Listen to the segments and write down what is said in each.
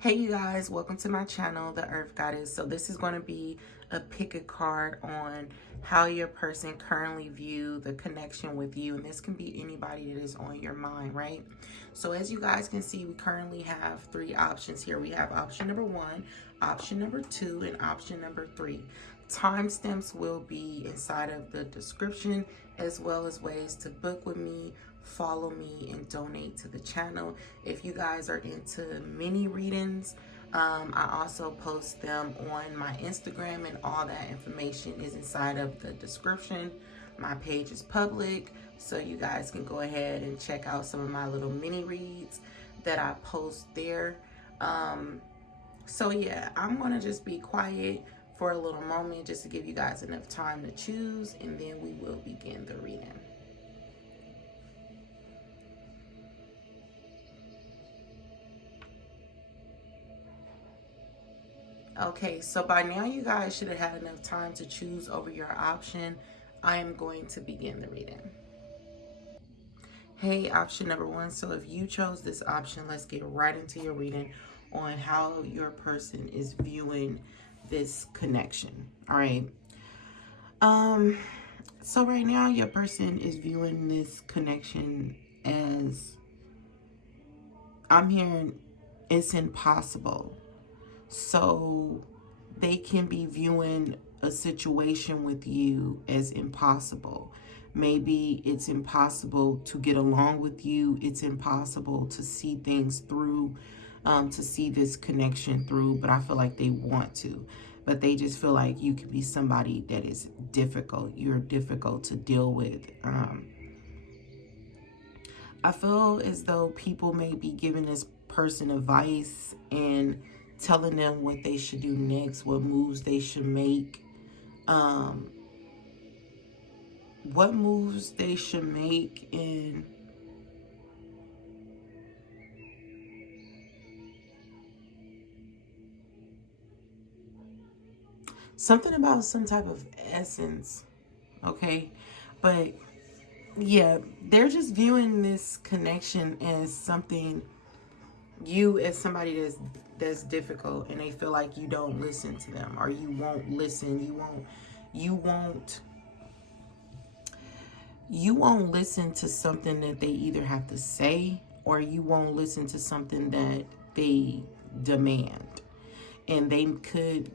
Hey you guys, welcome to my channel, The Earth Goddess. So this is going to be a pick a card on how your person currently view the connection with you. And this can be anybody that is on your mind, right? So as you guys can see, we currently have three options here. We have option number 1, option number 2, and option number 3. Timestamps will be inside of the description, as well as ways to book with me, follow me, and donate to the channel. If you guys are into mini readings, I also post them on my Instagram, and all that information is inside of the description. My page is public, so you guys can go ahead and check out some of my little mini reads that I post there. So yeah, I'm gonna just be quiet for a little moment just to give you guys enough time to choose, and then we will begin the reading. Okay, so by now you guys should have had enough time to choose over your option. I am going to begin the reading. Hey, option number 1. So if you chose this option, let's get right into your reading on how your person is viewing this connection. All right. So right now your person is viewing this connection as, I'm hearing, it's impossible. So they can be viewing a situation with you as impossible. Maybe it's impossible to get along with you. It's impossible to see things through, to see this connection through, but I feel like they want to. But they just feel like you could be somebody that is difficult. You're difficult to deal with. I feel as though people may be giving this person advice and telling them what they should do next, what moves they should make, what moves they should make, and something about some type of essence, okay? But yeah, they're just viewing this connection as something, you as somebody that's difficult, and they feel like you don't listen to them, or you won't listen. You won't listen to something that they either have to say, or you won't listen to something that they demand. And they could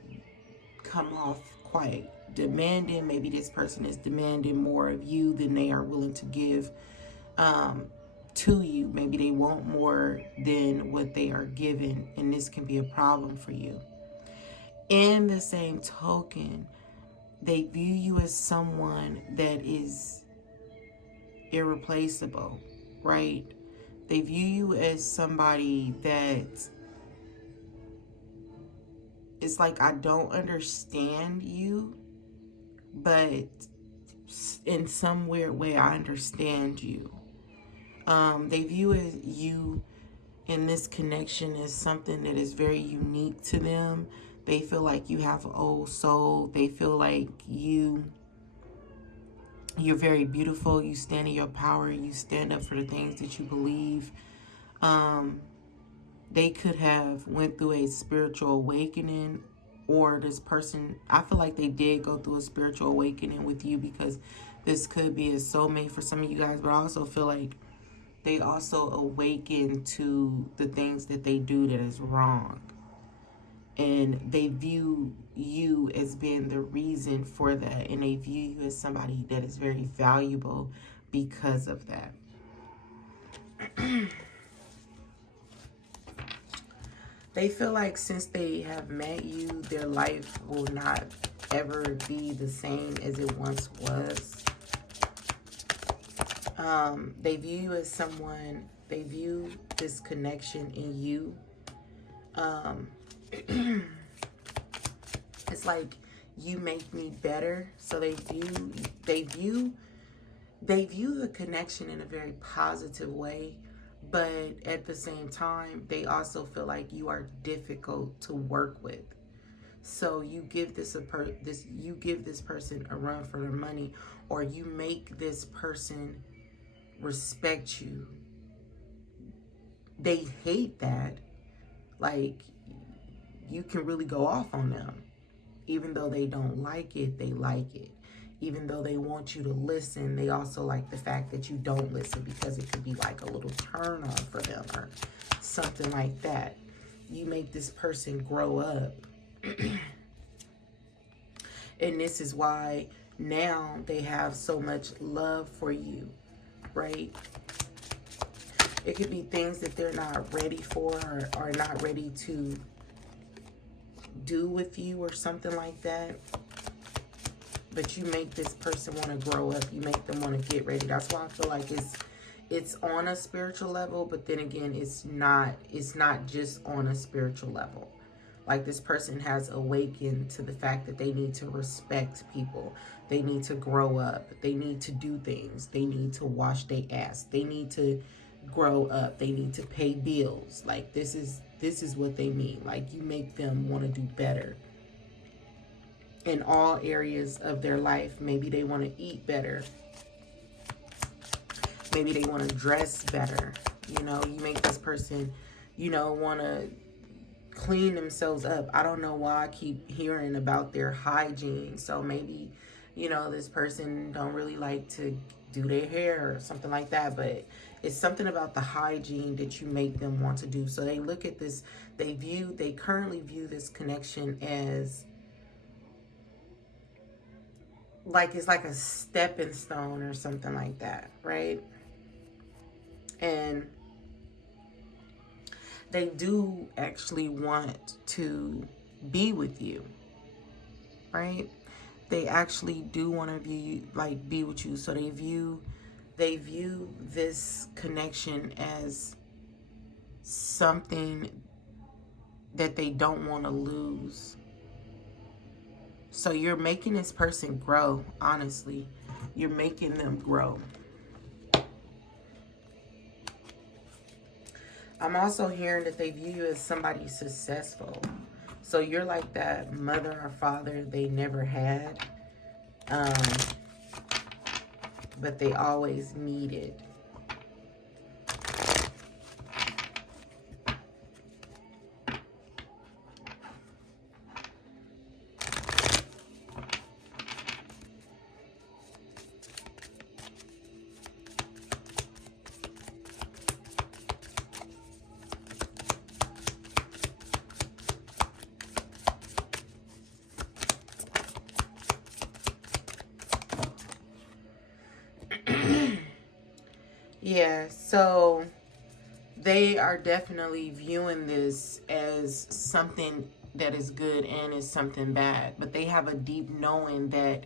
come off quite demanding. Maybe this person is demanding more of you than they are willing to give to you. Maybe they want more than what they are given, and this can be a problem for you. In the same token, they view you as someone that is irreplaceable, right? They view you as somebody that it's like, I don't understand you, but in some weird way I understand you. They view you in this connection as something that is very unique to them. They feel like you have an old soul. They feel like you're very beautiful. You stand in your power. You stand up for the things that you believe. They could have went through a spiritual awakening, or this person, I feel like they did go through a spiritual awakening with you, because this could be a soulmate for some of you guys. But I also feel like they also awaken to the things that they do that is wrong. And they view you as being the reason for that. And they view you as somebody that is very valuable because of that. They feel like since they have met you, their life will not ever be the same as it once was. They view you as someone, they view this connection in you. It's like, you make me better. So they view the connection in a very positive way, but at the same time, they also feel like you are difficult to work with. So you give this person a run for their money, or you make this person respect you. They hate that, Like, you can really go off on them. Even though they don't like it, they like it. Even though they want you to listen, they also like the fact that you don't listen, because it could be like a little turn on for them or something like that. You make this person grow up. And this is why now they have so much love for you, right? It could be things that they're not ready for, or are not ready to do with you or something like that. But you make this person want to grow up. You make them want to get ready. That's why I feel like it's on a spiritual level, but then again, it's not just on a spiritual level. Like, this person has awakened to the fact that they need to respect people. They need to grow up. They need to do things. They need to wash their ass. They need to grow up. They need to pay bills. Like, this is what they mean. Like, you make them want to do better in all areas of their life. Maybe they want to eat better. Maybe they want to dress better. You know, you make this person, you know, want to clean themselves up. I don't know why I keep hearing about their hygiene. So maybe, you know, this person don't really like to do their hair or something like that, but it's something about the hygiene that you make them want to do. So they look at this, they currently view this connection as like, it's like a stepping stone or something like that, right? And they do actually want to be with you, right? They actually do want to be with you. So they view this connection as something that they don't want to lose. So you're making this person grow, honestly. You're making them grow. I'm also hearing that they view you as somebody successful. So you're like that mother or father they never had, but they always needed. Yeah, so they are definitely viewing this as something that is good and is something bad. But they have a deep knowing that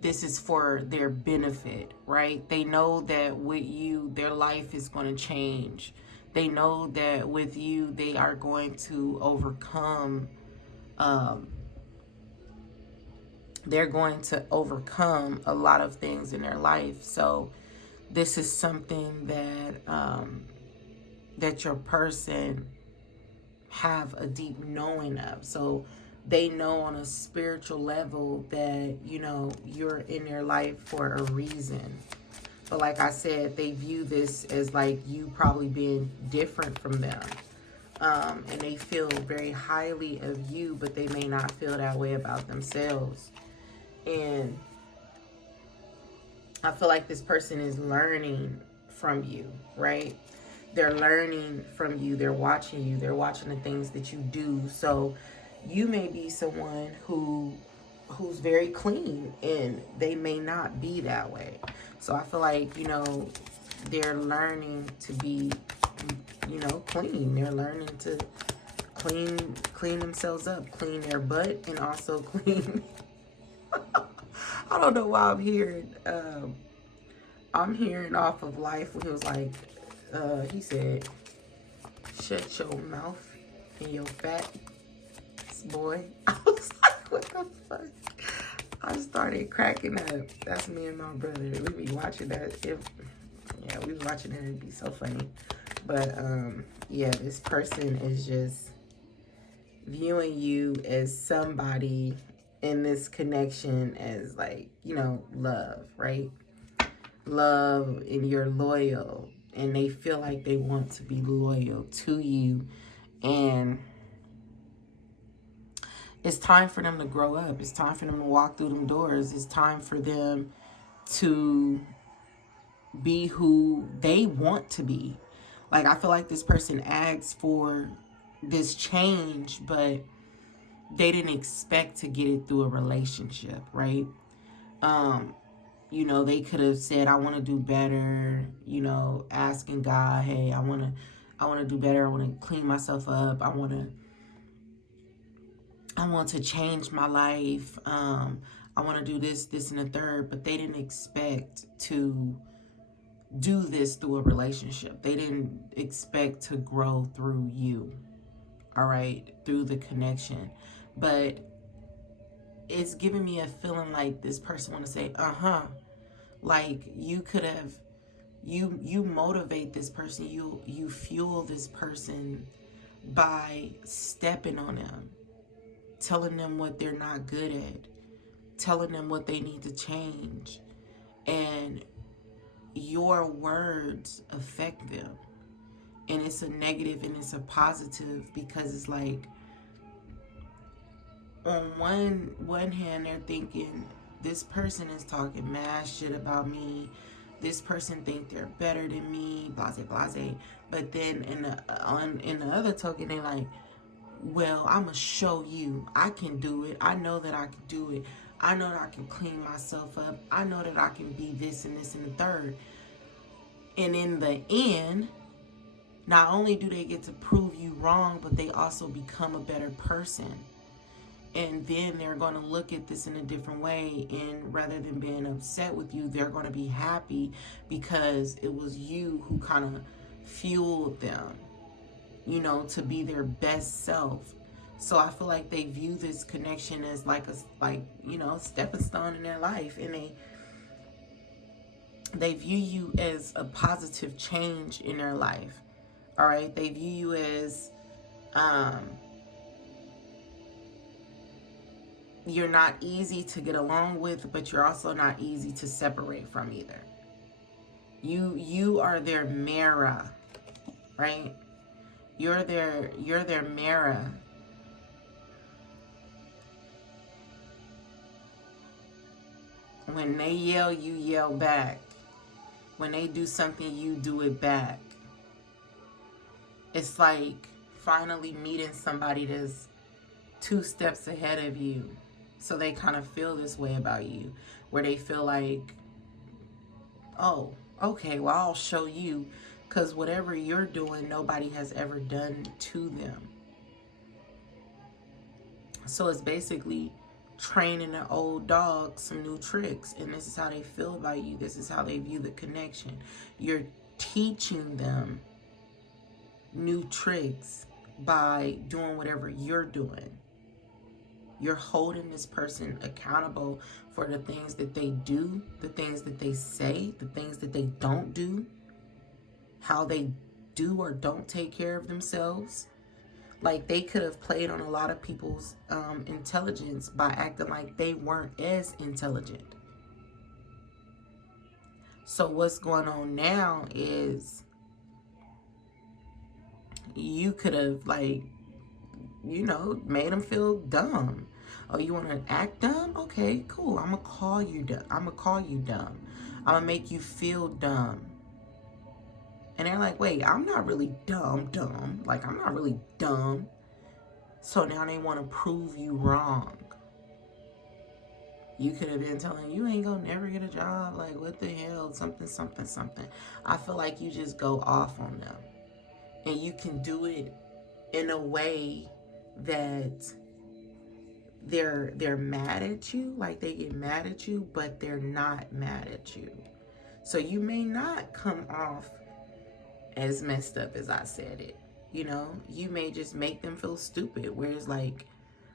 this is for their benefit, right? They know that with you, their life is going to change. They know that with you, they are going to overcome. They're going to overcome a lot of things in their life. So this is something that that your person have a deep knowing of. So they know on a spiritual level that, you know, you're in their life for a reason. But like I said, they view this as like you probably being different from them. And they feel very highly of you, but they may not feel that way about themselves. And I feel like this person is learning from you, right? They're learning from you. They're watching you. They're watching the things that you do. So you may be someone who's very clean, and they may not be that way. So I feel like, you know, they're learning to be, you know, clean. They're learning to clean themselves up, clean their butt, and also clean. I don't know why I'm hearing off of Life when he was like, he said, shut your mouth and your fat boy. I was like, what the fuck? I started cracking up. That's me and my brother. We be watching that. We was watching it. It'd be so funny. But yeah, this person is just viewing you as somebody in this connection as like, you know, love, right? Love, and you're loyal, and they feel like they want to be loyal to you And it's time for them to grow up. It's time for them to walk through them doors. It's time for them to be who they want to be. Like, I feel like this person asked for this change, but they didn't expect to get it through a relationship, right? You know, they could have said, I want to do better, you know, asking God, hey, I want to do better. I want to clean myself up. I want to change my life. I want to do this, and the third, but they didn't expect to do this through a relationship. They didn't expect to grow through you, all right, through the connection. But it's giving me a feeling like this person want to say, like you could have, you motivate this person, you fuel this person by stepping on them, telling them what they're not good at, telling them what they need to change. And your words affect them. And it's a negative and it's a positive, because it's like, on one hand, they're thinking, this person is talking mad shit about me. This person think they're better than me, blase, blase. But then in the other token, they're like, well, I'm going to show you. I can do it. I know that I can do it. I know that I can clean myself up. I know that I can be this and this and the third. And in the end, not only do they get to prove you wrong, but they also become a better person. And then they're going to look at this in a different way. And rather than being upset with you, they're going to be happy because it was you who kind of fueled them, you know, to be their best self. So I feel like they view this connection as like you know, stepping stone in their life. And they view you as a positive change in their life. All right. They view you as, you're not easy to get along with, but you're also not easy to separate from either. You are their mirror, right? You're their mirror. When they yell, you yell back. When they do something, you do it back. It's like finally meeting somebody that's 2 steps ahead of you. So they kind of feel this way about you, where they feel like, oh, okay, well, I'll show you, because whatever you're doing, nobody has ever done to them. So it's basically training an old dog some new tricks. And this is how they feel about you. This is how they view the connection. You're teaching them new tricks by doing whatever you're doing. You're holding this person accountable for the things that they do, the things that they say, the things that they don't do, how they do or don't take care of themselves. Like, they could have played on a lot of people's intelligence by acting like they weren't as intelligent. So what's going on now is you could have, like, you know, made them feel dumb. Oh, you want to act dumb? Okay, cool. I'm going to call you dumb. I'm going to call you dumb. I'm going to make you feel dumb. And they're like, wait, I'm not really dumb. Like, I'm not really dumb. So now they want to prove you wrong. You could have been telling, you ain't going to never get a job. Like, what the hell? Something. I feel like you just go off on them. And you can do it in a way that they're mad at you. Like, they get mad at you, but they're not mad at you. So you may not come off as messed up as I said it. You know, you may just make them feel stupid, where it's like,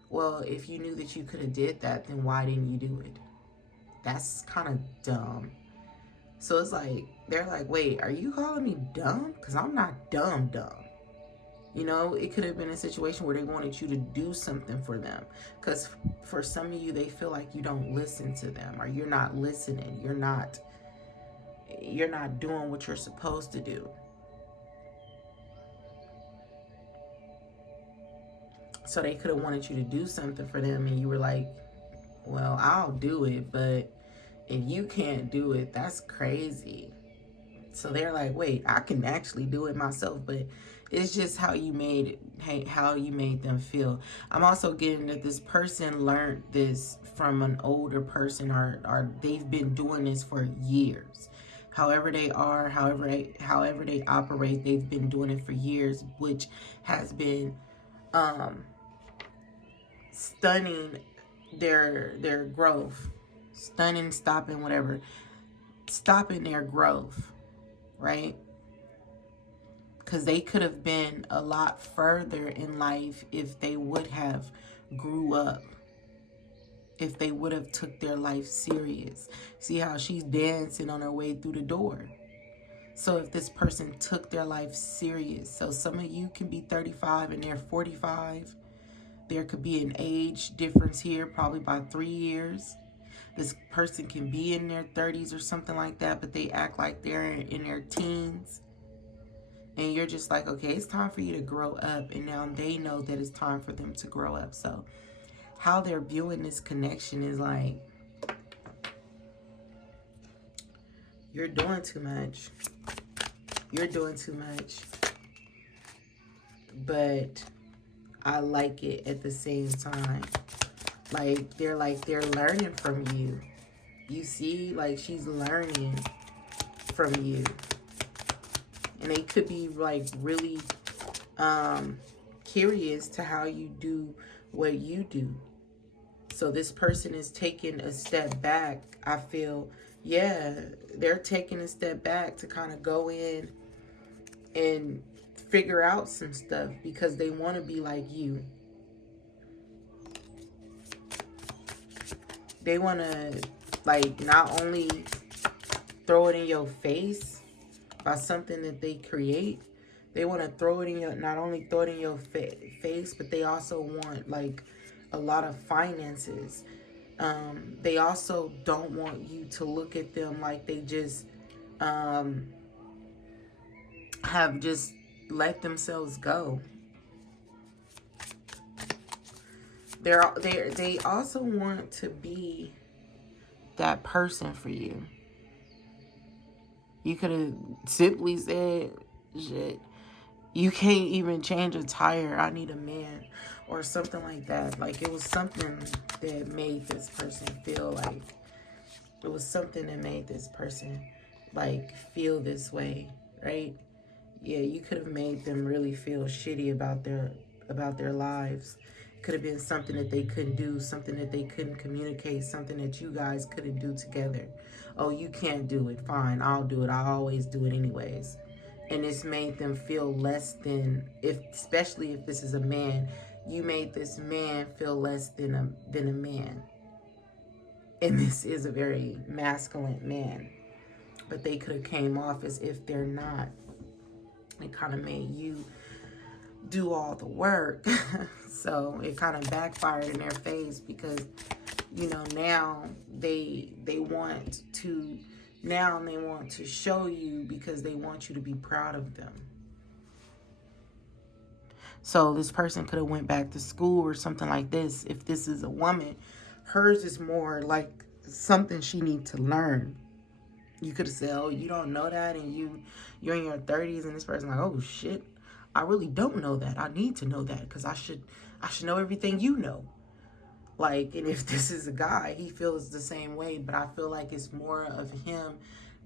well, if you knew that you could have did that, then why didn't you do it? That's kind of dumb. So it's like, they're like, wait, are you calling me dumb? Because I'm not dumb. You know, it could have been a situation where they wanted you to do something for them. Because for some of you, they feel like you don't listen to them, or you're not listening. You're not doing what you're supposed to do. So they could have wanted you to do something for them, and you were like, well, I'll do it, but if you can't do it, that's crazy. So they're like, wait, I can actually do it myself. But it's just how you made them feel. I'm also getting that this person learned this from an older person, or they've been doing this for years. However they are, however they operate, they've been doing it for years, which has been stunning their growth. Stopping their growth, right? Because they could have been a lot further in life if they would have grew up, if they would have took their life serious. See how she's dancing on her way through the door. So if this person took their life serious, so some of you can be 35 and they're 45. There could be an age difference here, probably by 3 years. This person can be in their 30s or something like that, but they act like they're in their teens. And you're just like, okay, it's time for you to grow up. And now they know that it's time for them to grow up. So how they're viewing this connection is like, you're doing too much. You're doing too much. But I like it at the same time. Like, they're learning from you. You see, like, she's learning from you. And they could be, like, really curious to how you do what you do. So this person is taking a step back. I feel, yeah, they're taking a step back to kind of go in and figure out some stuff because they want to be like you. They want to, like, not only throw it in your face by something that they create. They want to throw it in your, not only throw it in your face, but they also want, like, a lot of finances. They also don't want you to look at them like they just have just let themselves go. They also want to be that person for you. You could have simply said, shit, you can't even change a tire, I need a man, or something like that. Like, it was something that made this person feel like, it was something that made this person, like, feel this way, right? Yeah, you could have made them really feel shitty about their lives. Could have been something that they couldn't do, something that they couldn't communicate, something that you guys couldn't do together. Oh, you can't do it. Fine, I'll do it. I always do it anyways. And it's made them feel less than, especially if this is a man, you made this man feel less than a man. And this is a very masculine man. But they could have came off as if they're not. It kind of made you do all the work. So it kind of backfired in their face because, you know, now they want to show you because they want you to be proud of them. So this person could have went back to school or something like this. If this is a woman, hers is more like something she needs to learn. You could have said, oh, you don't know that, and you're in your 30s, and this person like, oh shit, I really don't know that. I need to know that because I should know everything you know. Like, and if this is a guy, he feels the same way, but I feel like it's more of him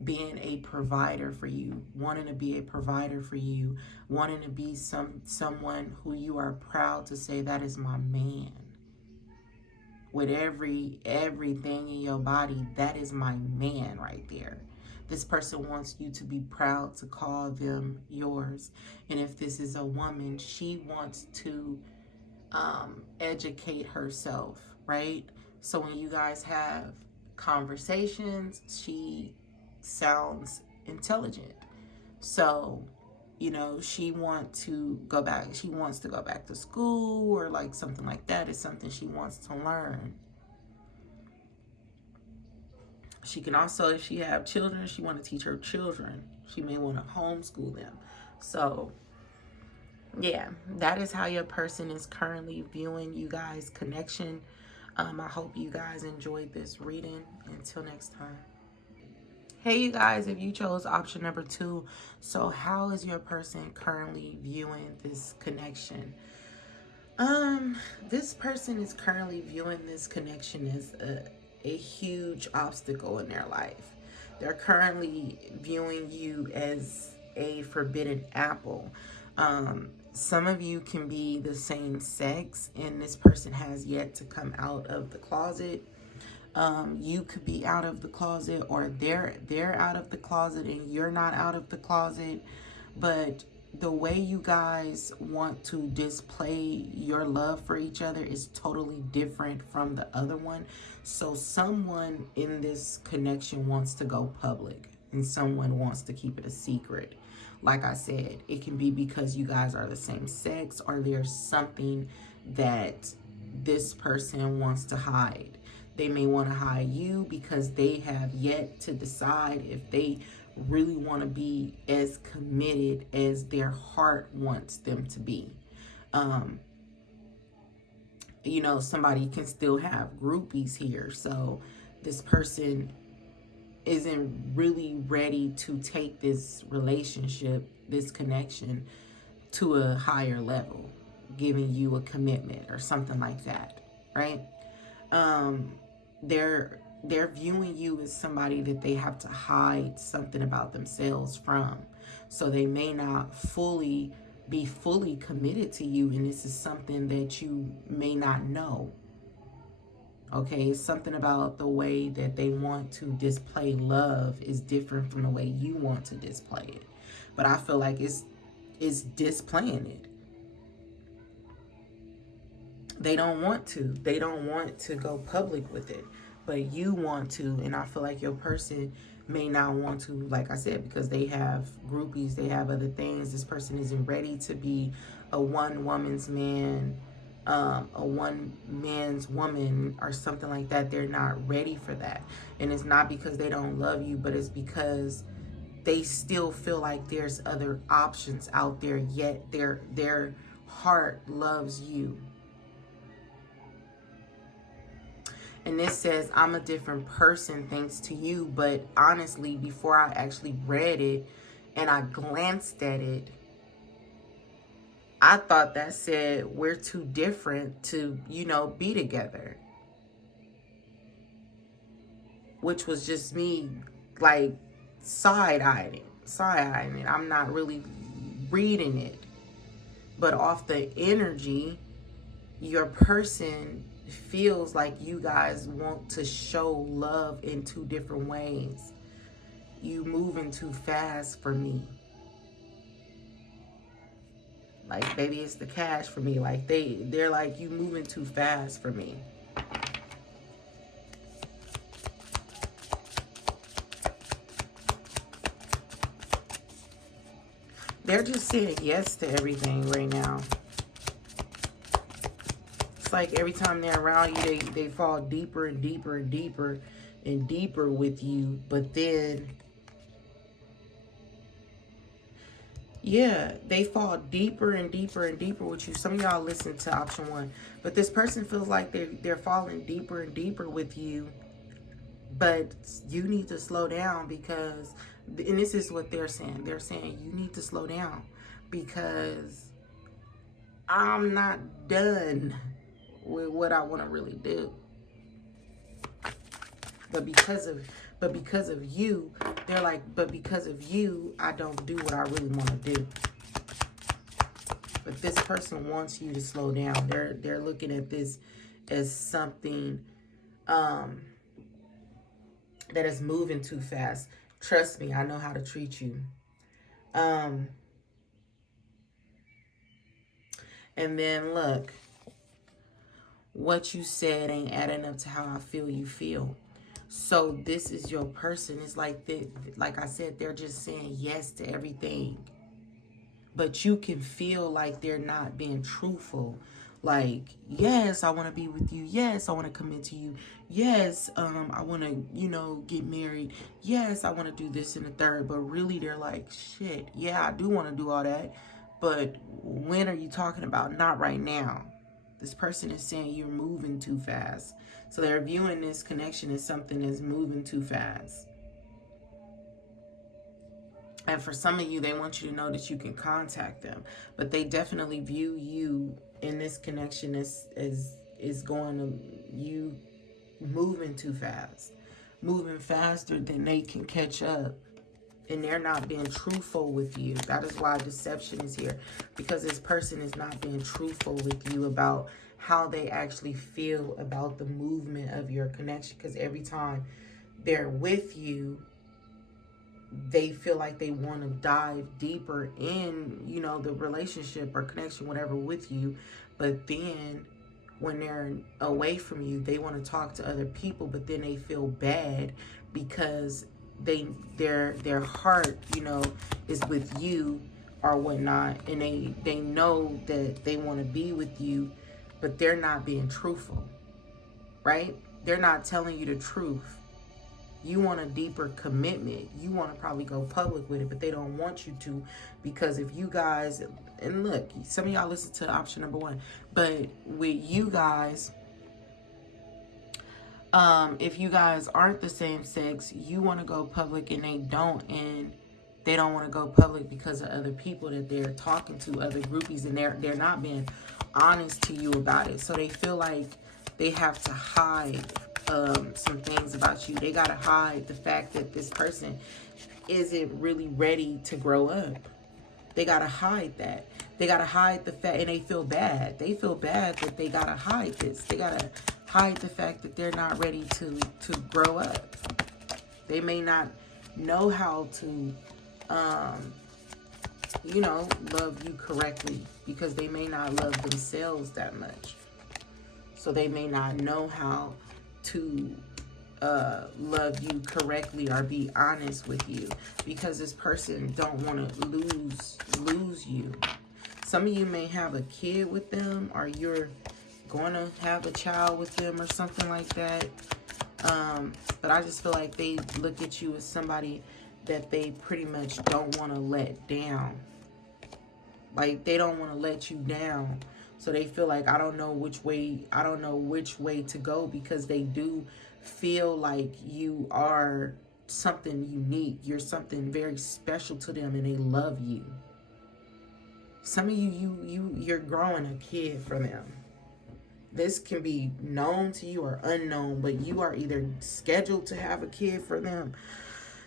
being a provider for you, wanting to be a provider for you, wanting to be someone who you are proud to say, that is my man. With everything in your body, that is my man right there. This person wants you to be proud to call them yours. And if this is a woman, she wants to educate herself, right? So when you guys have conversations, she sounds intelligent. So, you know, she wants to go back to school or like something like that. It's something she wants to learn. She can also, if she have children, she want to teach her children. She may want to homeschool them. So Yeah, that is how your person is currently viewing you guys' connection. I hope you guys enjoyed this reading. Until next time. Hey, you guys, if you chose option number 2, so how is your person currently viewing this connection? This person is currently viewing this connection as a huge obstacle in their life. They're currently viewing you as a forbidden apple. Some of you can be the same sex, and this person has yet to come out of the closet. You could be out of the closet, or they're out of the closet and you're not out of the closet. But the way you guys want to display your love for each other is totally different from the other one. So someone in this connection wants to go public and someone wants to keep it a secret. Like I said, it can be because you guys are the same sex, or there's something that this person wants to hide. They may want to hide you because they have yet to decide if they really want to be as committed as their heart wants them to be. You know, somebody can still have groupies here. So this person isn't really ready to take this relationship, this connection, to a higher level, giving you a commitment or something like that, right? They're viewing you as somebody that they have to hide something about themselves from. So they may not be fully committed to you, and this is something that you may not know. Okay, it's something about the way that they want to display love is different from the way you want to display it. But I feel like it's displaying it. They don't want to. They don't want to go public with it. But you want to, and I feel like your person may not want to, like I said, because they have groupies, they have other things. This person isn't ready to be a one woman's man, a one man's woman, or something like that. They're not ready for that. And it's not because they don't love you, but it's because they still feel like there's other options out there, yet their heart loves you. And this says, I'm a different person thanks to you. But honestly, before I actually read it and I glanced at it, I thought that said we're too different to, you know, be together. Which was just me, like, side-eyeing it. I'm not really reading it. But off the energy, your person feels like you guys want to show love in two different ways. You moving too fast for me. Like, baby, it's the cash for me. Like, they're like, you moving too fast for me. They're just saying yes to everything right now. It's like every time they're around you, they fall deeper and deeper and deeper and deeper with you. But then, yeah, they fall deeper and deeper and deeper with you. Some of y'all listen to option 1. But this person feels like they're falling deeper and deeper with you. But you need to slow down because, and this is what they're saying. They're saying you need to slow down because I'm not done with what I want to really do. But because of you, they're like, but because of you, I don't do what I really want to do. But this person wants you to slow down. They're looking at this as something that is moving too fast. Trust me, I know how to treat you. And then look, what you said ain't adding up to how I feel you feel. So this is your person. It's like like I said, they're just saying yes to everything. But you can feel like they're not being truthful. Like, yes, I want to be with you. Yes, I want to commit to you. Yes, I want to, you know, get married. Yes, I want to do this and the third. But really, they're like, shit, yeah, I do want to do all that. But when are you talking about? Not right now. This person is saying you're moving too fast. So they're viewing this connection as something that's moving too fast. And for some of you, they want you to know that you can contact them. But they definitely view you in this connection as going to you moving too fast. Moving faster than they can catch up. And they're not being truthful with you. That is why deception is here. Because this person is not being truthful with you about how they actually feel about the movement of your connection. Because every time they're with you, they feel like they want to dive deeper in, you know, the relationship or connection, whatever, with you. But then when they're away from you, they want to talk to other people, but then they feel bad because their heart, you know, is with you or whatnot, and they know that they want to be with you, but they're not being truthful, right? They're not telling you the truth. You want a deeper commitment. You want to probably go public with it, but they don't want you to, because if you guys, and look, some of y'all listen to option number 1, but with you guys, if you guys aren't the same sex, you want to go public and they don't, and they don't want to go public because of other people that they're talking to, other groupies, and they're not being honest to you about it. So they feel like they have to hide some things about you. They gotta hide the fact that this person isn't really ready to grow up. They gotta hide that. They gotta hide the fact, and they feel bad. They feel bad that they gotta hide this. They gotta hide the fact that they're not ready to grow up. They may not know how to, you know, love you correctly, because they may not love themselves that much. So they may not know how to love you correctly or be honest with you, because this person don't want to lose you. Some of you may have a kid with them, or you're going to have a child with them or something like that. But I just feel like they look at you as somebody that they pretty much don't want to let down. Like, they don't want to let you down. So they feel like, I don't know which way to go, because they do feel like you are something unique. You're something very special to them, and they love you. Some of you're growing a kid for them. This can be known to you or unknown, but you are either scheduled to have a kid for them.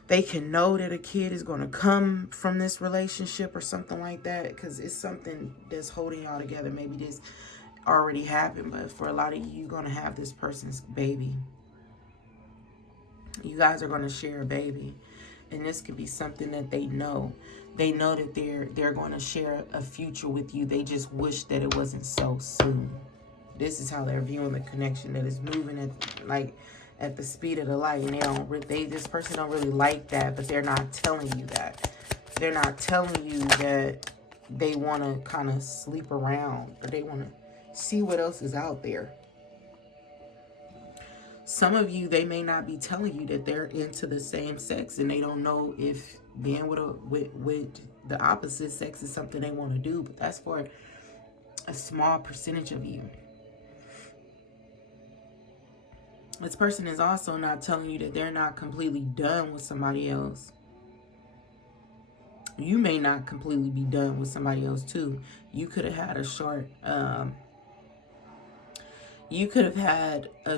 They can know that a kid is going to come from this relationship or something like that, because it's something that's holding y'all together. Maybe this already happened, but for a lot of you, you're going to have this person's baby. You guys are going to share a baby, and this could be something that they know. They know that they're going to share a future with you. They just wish that it wasn't so soon. This is how they're viewing the connection, that is moving at the speed of the light, and this person don't really like that, but they're not telling you that. They're not telling you that they want to kind of sleep around, or they want to see what else is out there. Some of you, they may not be telling you that they're into the same sex, and they don't know if being with the opposite sex is something they want to do, but that's for a small percentage of you. This person is also not telling you that they're not completely done with somebody else. You may not completely be done with somebody else too. You could have had a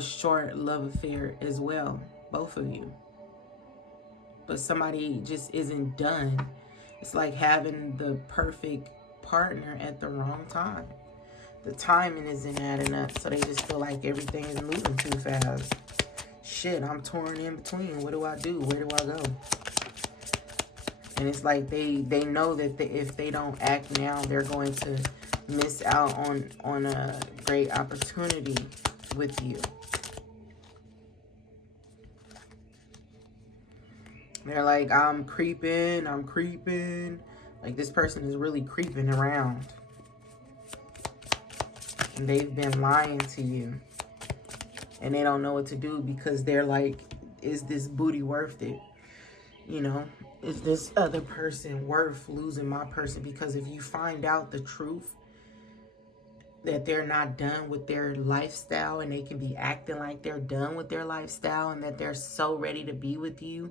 short love affair as well, both of you. But somebody just isn't done. It's like having the perfect partner at the wrong time. The timing isn't adding up, so they just feel like everything is moving too fast. Shit, I'm torn in between. What do I do? Where do I go? And it's like they know that if they don't act now, they're going to miss out on a great opportunity with you. They're like, I'm creeping. Like, this person is really creeping around. And they've been lying to you. And they don't know what to do, because they're like, is this booty worth it? You know, is this other person worth losing my person? Because if you find out the truth, that they're not done with their lifestyle and they can be acting like they're done with their lifestyle and that they're so ready to be with you.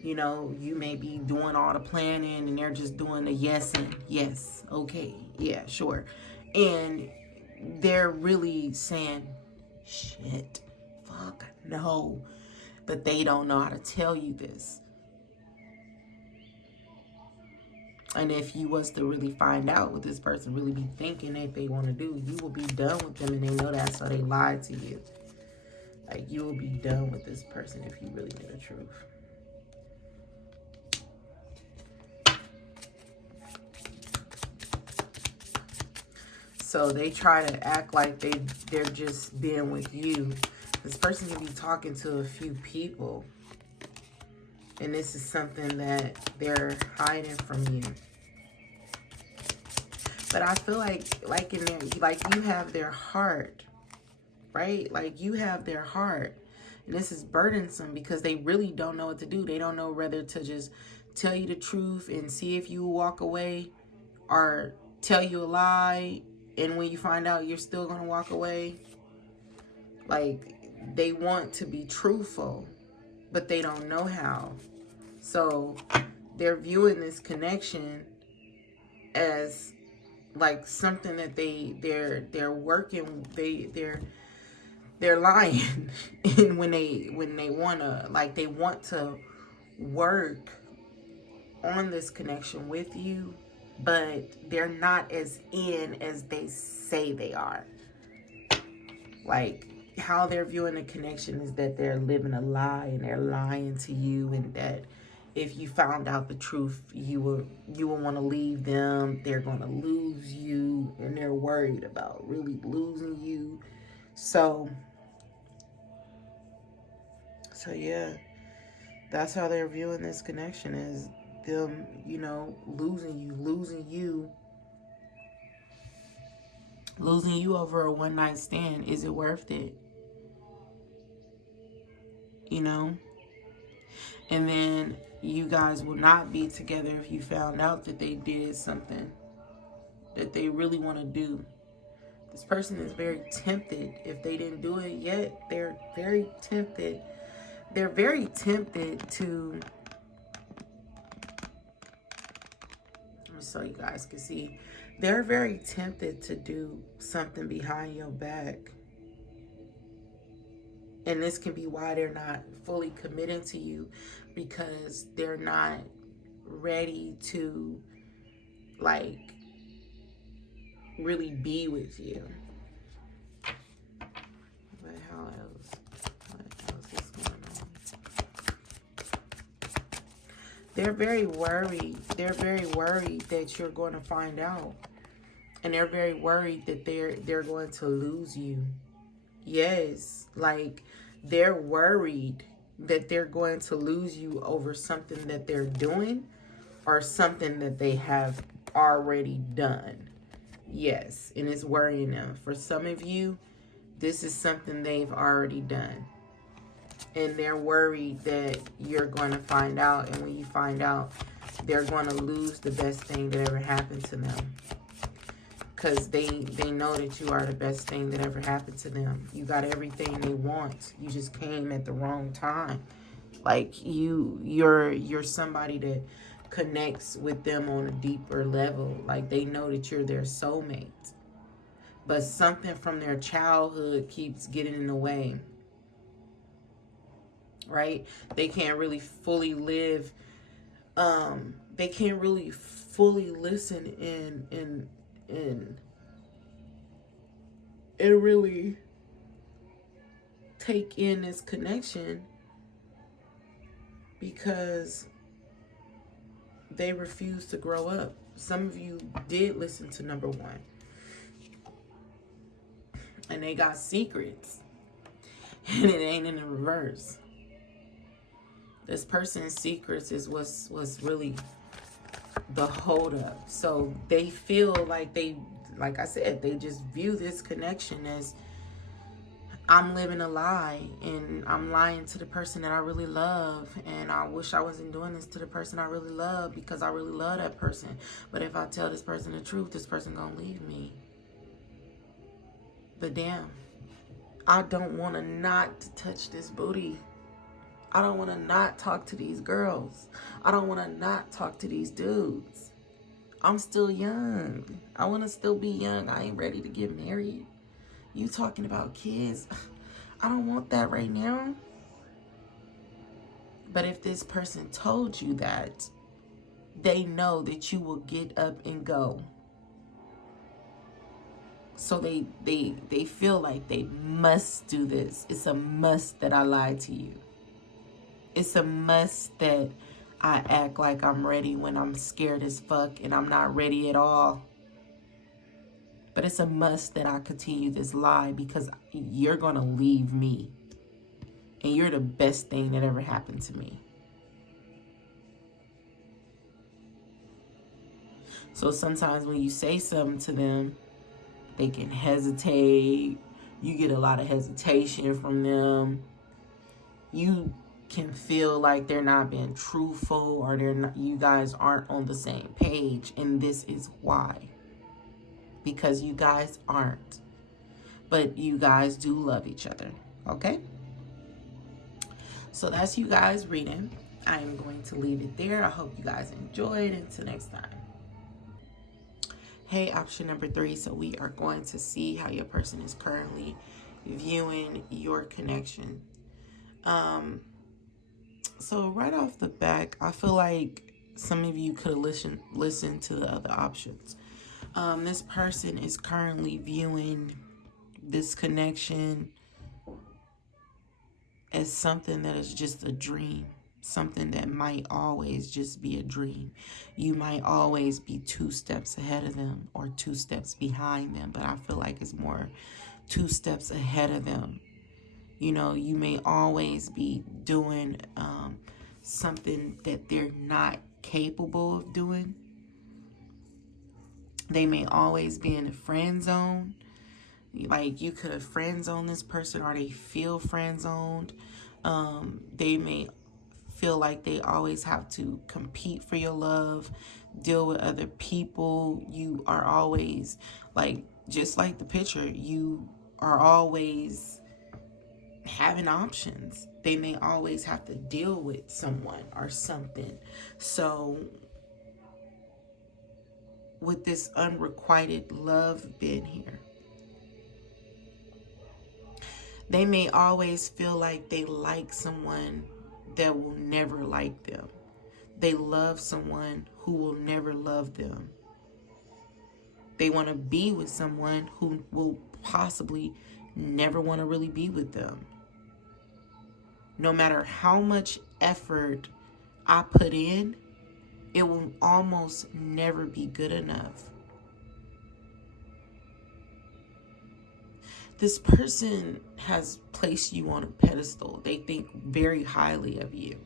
You know, you may be doing all the planning and they're just doing the yes and yes, okay, yeah, sure. And they're really saying, shit, fuck, no. But they don't know how to tell you this. And if you was to really find out what this person really be thinking that they want to do, you will be done with them, and they know that, so they lied to you. Like, you will be done with this person if you really knew the truth. So they try to act like they're just being with you. This person can be talking to a few people, and this is something that they're hiding from you. But I feel like in there, like you have their heart, right? Like you have their heart. And this is burdensome because they really don't know what to do. They don't know whether to just tell you the truth and see if you walk away, or tell you a lie, and when you find out, you're still going to walk away. Like, they want to be truthful, but they don't know how. So they're viewing this connection as like something that they're working, they're lying. And when they want to work on this connection with you, but they're not as in as they say they are. Like, how they're viewing the connection is that they're living a lie and they're lying to you, and that if you found out the truth, you will want to leave them. They're going to lose you, and they're worried about really losing you. So yeah, that's how they're viewing this connection, is them, you know, losing you over a one-night stand. Is it worth it? You know? And then you guys will not be together if you found out that they did something that they really want to do. This person is very tempted. If they didn't do it yet, they're very tempted. They're very tempted to, so you guys can see, they're very tempted to do something behind your back. And this can be why they're not fully committing to you, because they're not ready to, like, really be with you. But how else? What else is going on? They're very worried. They're very worried that you're going to find out. And they're very worried that they're going to lose you. Yes, like, they're worried that they're going to lose you over something that they're doing or something that they have already done. Yes, and it's worrying them. For some of you, this is something they've already done. And they're worried that you're going to find out, and when you find out, they're going to lose the best thing that ever happened to them. Because they know that you are the best thing that ever happened to them. You got everything they want. You just came at the wrong time. Like, you're somebody that connects with them on a deeper level. Like, they know that you're their soulmate. But something from their childhood keeps getting in the way. Right? They can't really fully live. They can't really fully listen and really take in this connection, because they refuse to grow up. Some of you did listen to number one, and they got secrets, and it ain't in the reverse. This person's secrets is what's really the hold up. So they feel like like I said, they just view this connection as I'm living a lie, and I'm lying to the person that I really love, and I wish I wasn't doing this to the person I really love because I really love that person. But if I tell this person the truth, this person gonna leave me. But damn, I don't want to not touch this booty. I don't want to not talk to these girls. I don't want to not talk to these dudes. I'm still young. I want to still be young. I ain't ready to get married. You talking about kids? I don't want that right now. But if this person told you that, they know that you will get up and go. So they feel like they must do this. It's a must that I lie to you. It's a must that I act like I'm ready when I'm scared as fuck and I'm not ready at all. But it's a must that I continue this lie because you're going to leave me. And you're the best thing that ever happened to me. So sometimes when you say something to them, they can hesitate. You get a lot of hesitation from them. You can feel like they're not being truthful, or you guys aren't on the same page. And this is why. Because you guys aren't. But you guys do love each other. Okay? So that's you guys reading. I am going to leave it there. I hope you guys enjoyed. Until next time. Hey, option number 3. So we are going to see how your person is currently viewing your connection. So right off the back, I feel like some of you could have listened to the other options. This person is currently viewing this connection as something that is just a dream. Something that might always just be a dream. You might always be 2 steps ahead of them or 2 steps behind them. But I feel like it's more 2 steps ahead of them. You know, you may always be doing something that they're not capable of doing. They may always be in a friend zone. Like you could have friend zoned this person, or they feel friend zoned. They may feel like they always have to compete for your love, deal with other people. You are always, like, just like the picture, you are always having options. They may always have to deal with someone or something. So with this unrequited love being here, they may always feel like they like someone that will never like them. They love someone who will never love them. They want to be with someone who will possibly never want to really be with them. No matter how much effort I put in, it will almost never be good enough. This person has placed you on a pedestal. They think very highly of you.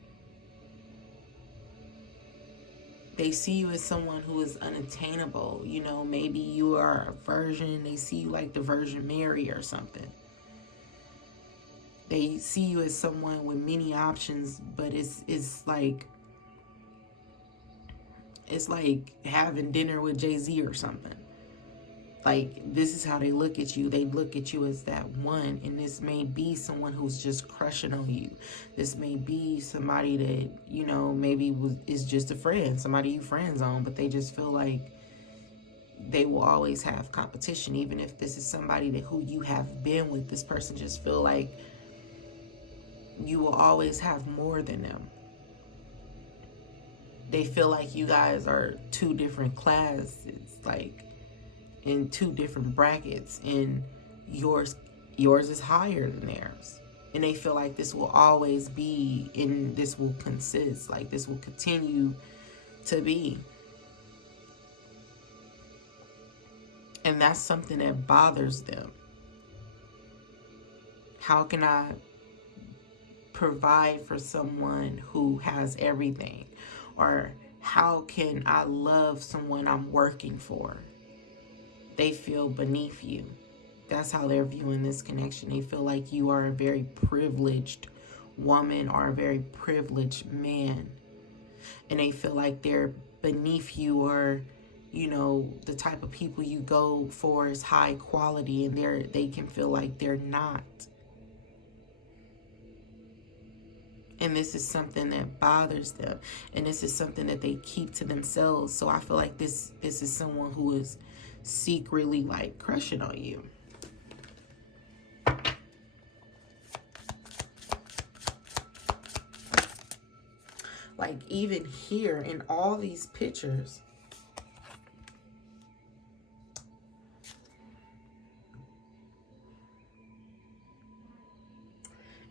They see you as someone who is unattainable. You know, maybe you are a virgin. They see you like the Virgin Mary or something. They see you as someone with many options, but it's like having dinner with Jay-Z or something. Like, this is how they look at you. They look at you as that one. And this may be someone who's just crushing on you. This may be somebody that, you know, maybe is just a friend. Somebody you friends on. But they just feel like they will always have competition. Even if this is somebody who you have been with. This person just feel like you will always have more than them. They feel like you guys are 2 different classes. Like, in 2 different brackets, and yours is higher than theirs, and they feel like this will always be, and this will consist, like this will continue to be. And that's something that bothers them. How can I provide for someone who has everything? Or how can I love someone I'm working for? They feel beneath you. That's how they're viewing this connection. They feel like you are a very privileged woman or a very privileged man. And they feel like they're beneath you, or, you know, the type of people you go for is high quality, and they can feel like they're not. And this is something that bothers them. And this is something that they keep to themselves. So I feel like this is someone who is secretly like crushing on you. Like even here in all these pictures,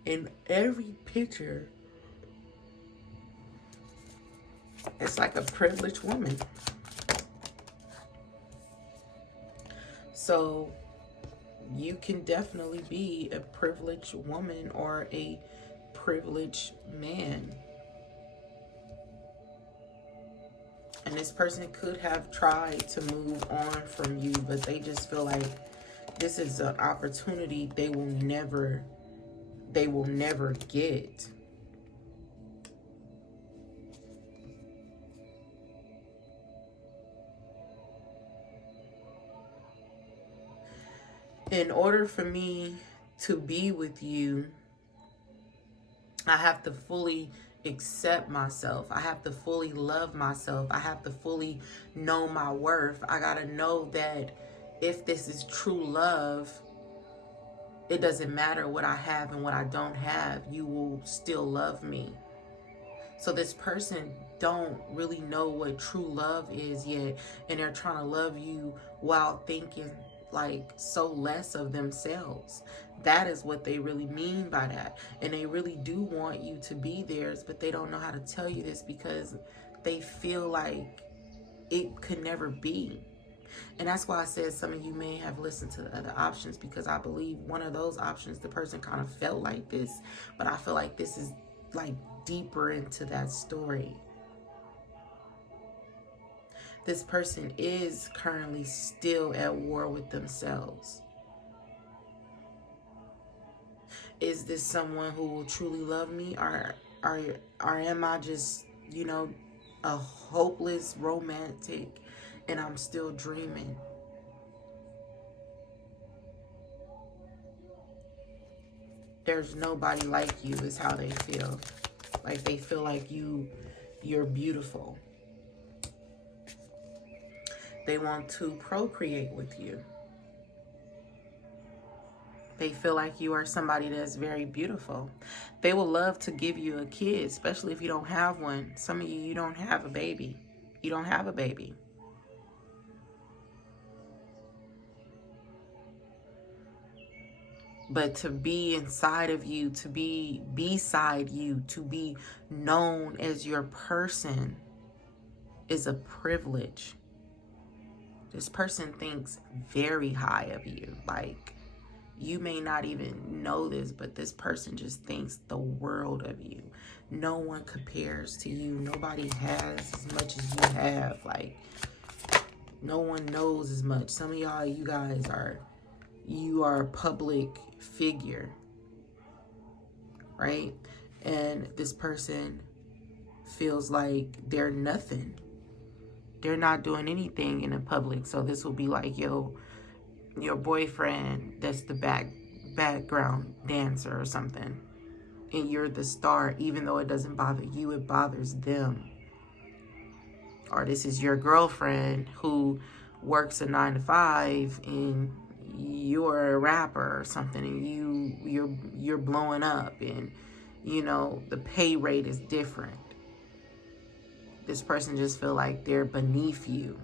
in every picture, it's like a privileged woman. So you can definitely be a privileged woman or a privileged man. And this person could have tried to move on from you, but they just feel like this is an opportunity they will never get. In order for me to be with you, I have to fully accept myself. I have to fully love myself. I have to fully know my worth. I gotta know that if this is true love, it doesn't matter what I have and what I don't have, you will still love me. So this person don't really know what true love is yet, and they're trying to love you while thinking like so less of themselves. That is what they really mean by that. And they really do want you to be theirs, but they don't know how to tell you this because they feel like it could never be. And that's why I said some of you may have listened to the other options, because I believe one of those options, the person kind of felt like this, but I feel like this is like deeper into that story. This person is currently still at war with themselves. Is this someone who will truly love me, or am I just, you know, a hopeless romantic and I'm still dreaming? There's nobody like you is how they feel. Like they feel like you're beautiful. They want to procreate with you. They feel like you are somebody that's very beautiful. They will love to give you a kid, especially if you don't have one. Some of you don't have a baby. You don't have a baby. But to be inside of you, to be beside you, to be known as your person is a privilege. This person thinks very high of you. Like, you may not even know this, but this person just thinks the world of you. No one compares to you. Nobody has as much as you have. Like, no one knows as much. Some of y'all, you are a public figure, right? And this person feels like they're nothing. They're not doing anything in the public. So this will be like, your boyfriend that's the background dancer or something, and you're the star. Even though it doesn't bother you, it bothers them. Or this is your girlfriend who works a 9-to-5 and you're a rapper or something, and you're blowing up, and you know the pay rate is different. This person just feel like they're beneath you.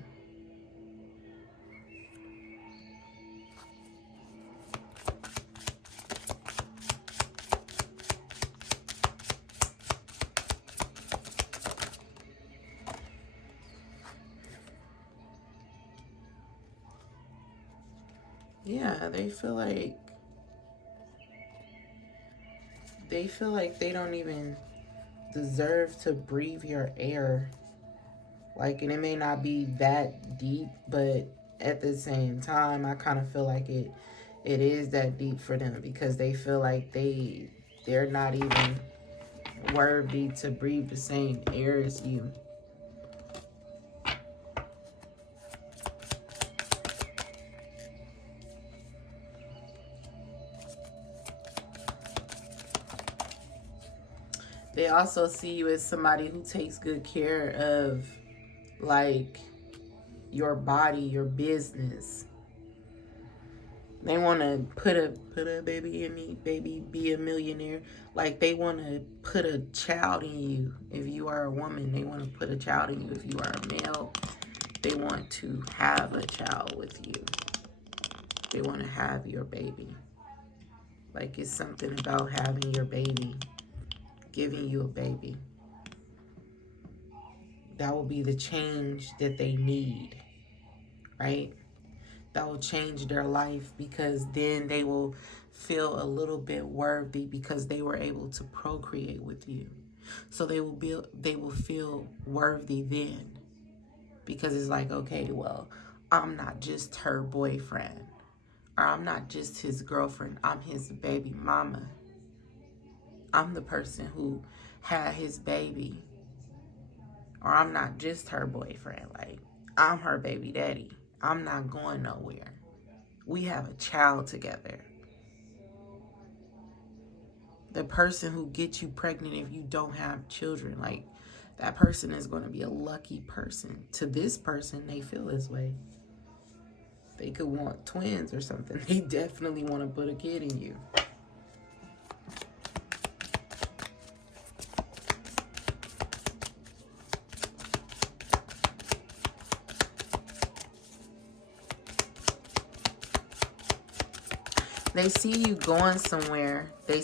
Yeah, they feel like they don't even deserve to breathe your air. Like, and it may not be that deep, but at the same time, I kind of feel like it It is that deep for them because they feel like they're not even worthy to breathe the same air as you. They also see you as somebody who takes good care of, like, your body, your business. They want to put a baby in me, baby, be a millionaire. Like, they want to put a child in you. If you are a woman, they want to put a child in you. If you are a male, they want to have a child with you. They want to have your baby. Like, it's something about having your baby, giving you a baby. That will be the change that they need, right? That will change their life, because then they will feel a little bit worthy because they were able to procreate with you. So they will feel worthy then, because it's like, okay, well, I'm not just her boyfriend, or I'm not just his girlfriend. I'm his baby mama. I'm the person who had his baby. Or I'm not just her boyfriend. Like, I'm her baby daddy. I'm not going nowhere. We have a child together. The person who gets you pregnant if you don't have children, like, that person is going to be a lucky person. To this person, they feel this way. They could want twins or something. They definitely want to put a kid in you. They see you going somewhere. They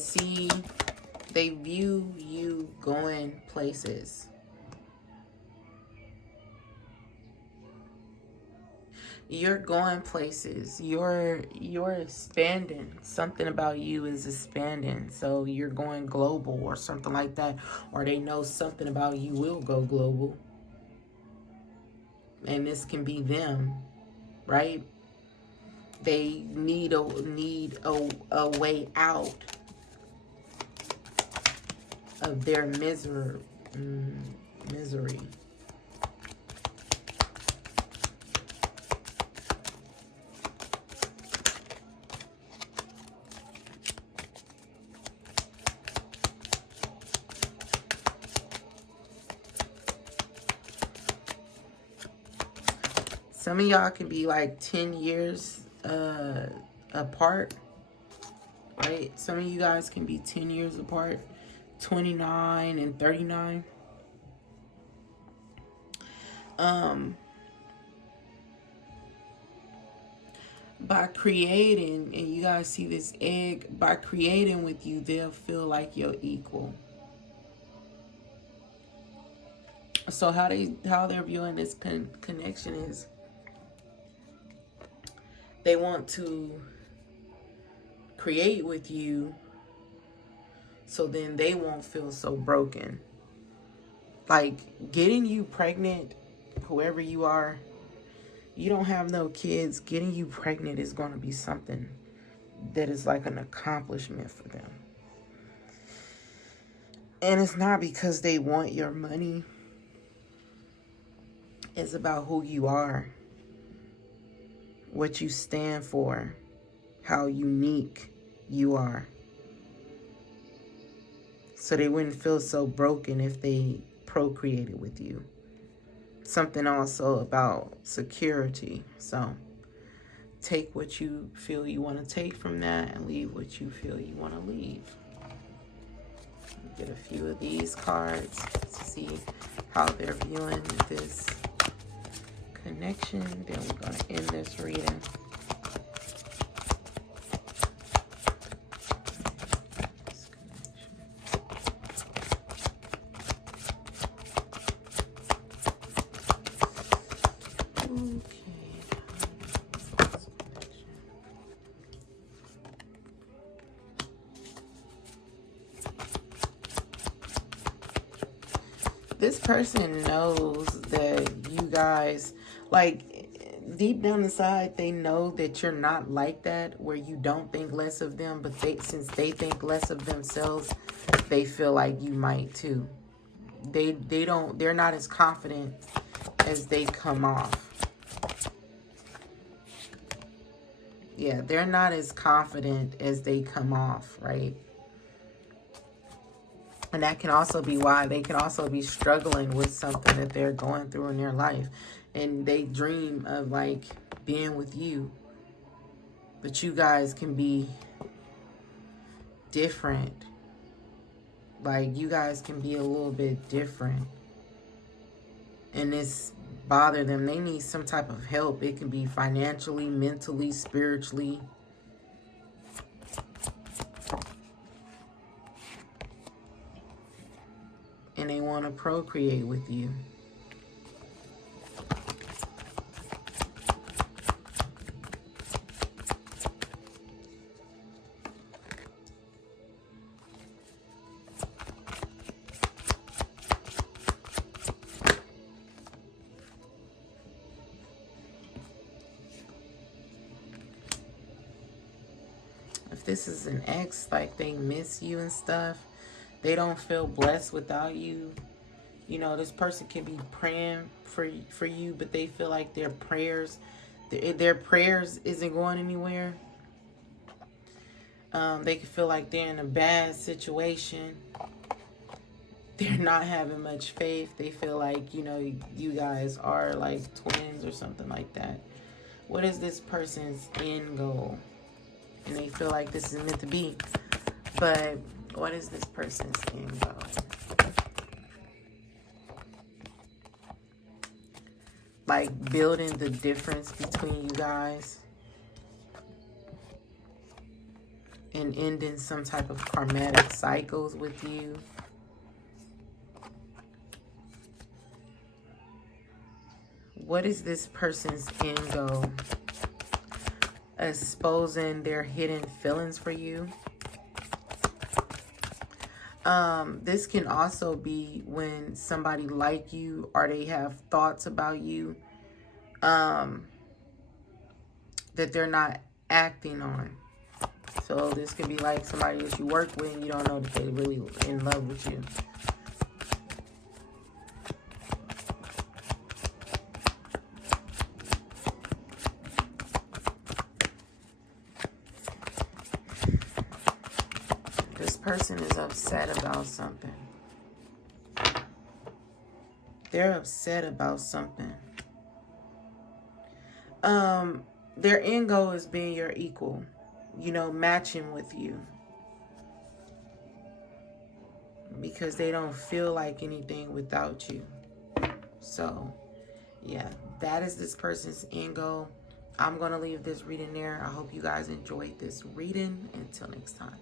view you going places. You're going places. You're expanding. Something about you is expanding. So you're going global or something like that. Or they know something about you will go global. And this can be them, right? They need a way out of their misery. Some of y'all can be like 10 years apart, right? Some of you guys can be 10 years apart, 29 and 39. By creating, and you guys see this egg, by creating with you, they'll feel like you're equal. So how they're viewing this connection is, they want to create with you so then they won't feel so broken. Like, getting you pregnant, whoever you are, you don't have no kids, getting you pregnant is going to be something that is like an accomplishment for them. And it's not because they want your money. It's about who you are, what you stand for, how unique you are. So they wouldn't feel so broken if they procreated with you. Something also about security. So take what you feel you want to take from that and leave what you feel you want to leave. Get a few of these cards to see how they're viewing this connection. Then we're going to end this reading. This person knows that you guys, like, deep down inside, they know that you're not like that, where you don't think less of them, but since they think less of themselves, they feel like you might too. They're not as confident as they come off. Yeah, they're not as confident as they come off, right? And that can also be why they can also be struggling with something that they're going through in their life. And they dream of like being with you. But you guys can be different. Like you guys can be a little bit different. And this bother them. They need some type of help. It can be financially, mentally, spiritually. And they want to procreate with you. If this is an ex, like they miss you and stuff, they don't feel blessed without you. You know, this person can be praying for you, but they feel like their prayers isn't going anywhere. They can feel like they're in a bad situation. They're not having much faith. They feel like, you know, you guys are like twins or something like that. What is this person's end goal? And they feel like this is meant to be. But what is this person's end goal? Like building the difference between you guys. And ending some type of karmatic cycles with you. What is this person's end goal? Exposing their hidden feelings for you. This can also be when somebody like you or they have thoughts about you that they're not acting on. So this could be like somebody that you work with and you don't know that they're really in love with you. This person is upset about something. They're upset about something. Their end goal is being your equal. You know, matching with you. Because they don't feel like anything without you. So, yeah, that is this person's end goal. I'm going to leave this reading there. I hope you guys enjoyed this reading. Until next time.